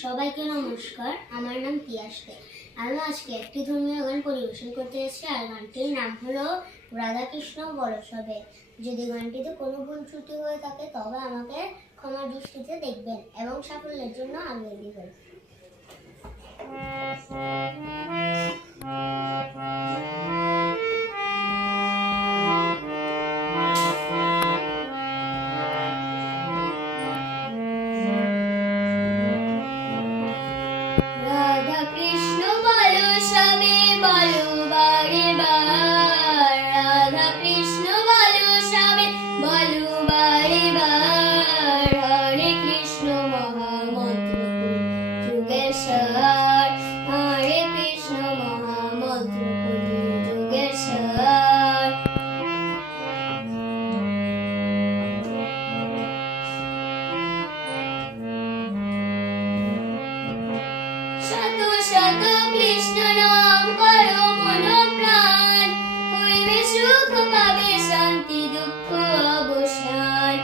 সবাইকে নমস্কার, আমার নাম তিয়াসকে আমি আজকে একটি ধর্মীয় গান পরিবেশন করতে এসেছি, আর গানটির নাম হলো রাধাকৃষ্ণ বরসবে যদি গানটিতে কোনো ভুল ত্রুটি হয়ে থাকে, তবে আমাকে ক্ষমা দৃষ্টিতে দেখবেন এবং সাফল্যের জন্য আগিয়ে দিবেন কৃষ্ণ বলো সবে শত কৃষ্ণ নাম করো মন প্রাণ হইবে সুখ পাবে শান্তি, দুঃখ অবসান।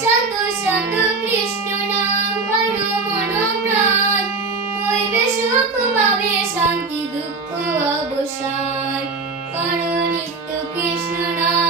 শত শত কৃষ্ণ নাম করো মন প্রাণ হইবে সুখ পাবে শান্তি, দুঃখ অবসান। করো নিত্য কৃষ্ণ নাম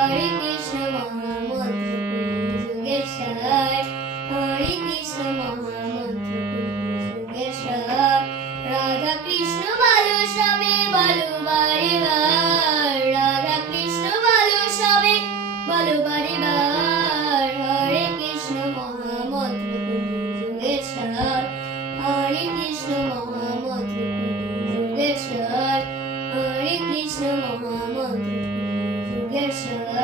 হরে কৃষ্ণ মহামন্ত্র রাধা কৃষ্ণ বলো সবে বলো বারে বার রাধা কৃষ্ণ বলো সবে বলো বারে বার হরে কৃষ্ণ মহামন্ত্র যুগেশ্বর হরে কৃষ্ণ মহামন্ত্র যুগেশ্বর হরে কৃষ্ণ মহামন্ত্র যুগেশ্বর